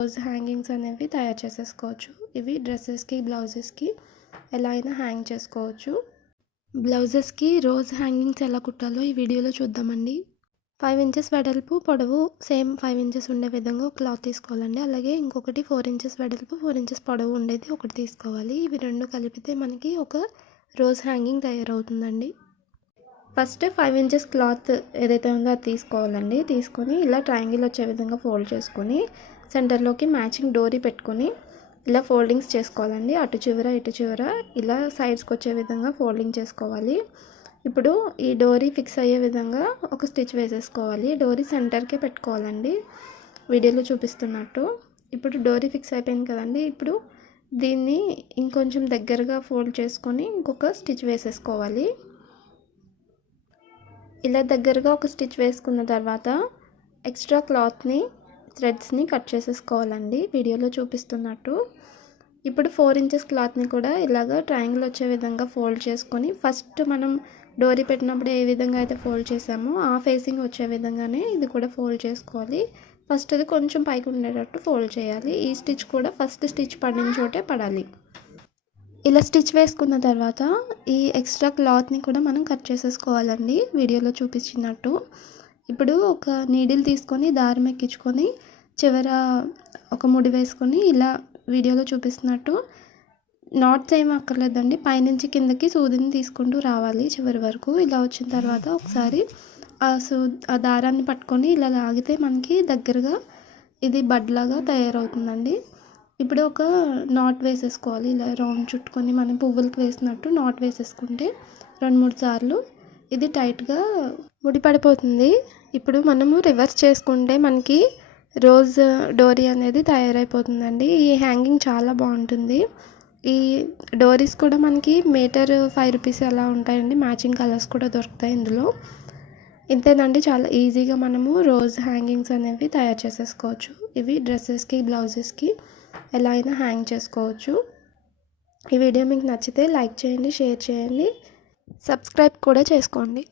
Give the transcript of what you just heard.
Rose hangings అనేవి తయారు చేసేసుకోవచ్చు. ఇవి డ్రెస్సెస్కి బ్లౌజెస్కి ఎలా అయినా హ్యాంగ్ చేసుకోవచ్చు. బ్లౌజెస్కి రోజ్ హ్యాంగింగ్స్ ఎలా కుట్టాలో ఈ వీడియోలో చూద్దామండి. 5 ఇంచెస్ వెడల్పు పొడవు సేమ్ 5 ఇంచెస్ ఉండే విధంగా ఒక క్లాత్ తీసుకోవాలండి. అలాగే ఇంకొకటి 4 ఇంచెస్ వెడల్పు 4 ఇంచెస్ పొడవు ఉండేది ఒకటి తీసుకోవాలి. ఇవి రెండు కలిపితే మనకి ఒక రోజ్ హ్యాంగింగ్ తయారవుతుందండి. ఫస్ట్ 5 ఇంచెస్ క్లాత్ ఏదైతే ఉందో అది తీసుకోవాలండి. తీసుకొని ఇలా ట్రయాంగిల్ వచ్చే విధంగా ఫోల్డ్ చేసుకొని సెంటర్లోకి మ్యాచింగ్ డోరీ పెట్టుకొని ఇలా ఫోల్డింగ్స్ చేసుకోవాలండి. అటు చివర ఇటు చివర ఇలా సైడ్స్కి వచ్చే విధంగా ఫోల్డింగ్ చేసుకోవాలి. ఇప్పుడు ఈ డోరీ ఫిక్స్ అయ్యే విధంగా ఒక స్టిచ్ వేసేసుకోవాలి. డోరీ సెంటర్కే పెట్టుకోవాలండి వీడియోలో చూపిస్తున్నట్టు. ఇప్పుడు డోరీ ఫిక్స్ అయిపోయింది కదండి. ఇప్పుడు దీన్ని ఇంకొంచెం దగ్గరగా ఫోల్డ్ చేసుకొని ఇంకొక స్టిచ్ వేసేసుకోవాలి. ఇలా దగ్గరగా ఒక స్టిచ్ వేసుకున్న తర్వాత ఎక్స్ట్రా క్లాత్ని థ్రెడ్స్ని కట్ చేసేసుకోవాలండి వీడియోలో చూపిస్తున్నట్టు. ఇప్పుడు 4 ఇంచెస్ క్లాత్ని కూడా ఇలాగ ట్రయాంగిల్ వచ్చే విధంగా ఫోల్డ్ చేసుకొని ఫస్ట్ మనం డోరీ పెట్టినప్పుడు ఏ విధంగా అయితే ఫోల్డ్ చేసామో ఆ ఫేసింగ్ వచ్చే విధంగానే ఇది కూడా ఫోల్డ్ చేసుకోవాలి. ఫస్ట్ ఇది కొంచెం పైకి ఉండేటట్టు ఫోల్డ్ చేయాలి. ఈ స్టిచ్ కూడా ఫస్ట్ స్టిచ్ పడిన చోటే పడాలి. ఇలా స్టిచ్ వేసుకున్న తర్వాత ఈ ఎక్స్ట్రా క్లాత్ని కూడా మనం కట్ చేసేసుకోవాలండి వీడియోలో చూపించినట్టు. ఇప్పుడు ఒక నీడిల్ తీసుకొని దారం ఎక్కించుకొని చివర ఒక ముడి వేసుకొని ఇలా వీడియోలో చూపిస్తున్నట్టు నాట్స్ ఏం అక్కర్లేదండి. పైనుంచి కిందకి సూదిని తీసుకుంటూ రావాలి చివరి వరకు. ఇలా వచ్చిన తర్వాత ఒకసారి ఆ దారాన్ని పట్టుకొని ఇలా లాగితే మనకి దగ్గరగా ఇది బడ్లాగా తయారవుతుందండి. ఇప్పుడు ఒక నాట్ వేసేసుకోవాలి. ఇలా రౌండ్ చుట్టుకొని మనం పువ్వులకి వేసినట్టు నాట్ వేసేసుకుంటే 2-3 సార్లు ఇది టైట్గా ముడిపడిపోతుంది. ఇప్పుడు మనము రివర్స్ చేసుకుంటే మనకి రోజ్ డోరీ అనేది తయారైపోతుందండి. ఈ హ్యాంగింగ్ చాలా బాగుంటుంది. ఈ డోరీస్ కూడా మనకి మీటర్ 5 రూపీస్ అలా ఉంటాయండి. మ్యాచింగ్ కలర్స్ కూడా దొరుకుతాయి ఇందులో. ఇంతేనండి, చాలా ఈజీగా మనము రోజ్ హ్యాంగింగ్స్ అనేవి తయారు చేసేసుకోవచ్చు. ఇవి డ్రెస్సెస్కి బ్లౌజెస్కి ఎలా అయినా హ్యాంగ్ చేసుకోవచ్చు. ఈ వీడియో మీకు నచ్చితే లైక్ చేయండి, షేర్ చేయండి, సబ్స్క్రైబ్ కూడా చేసుకోండి.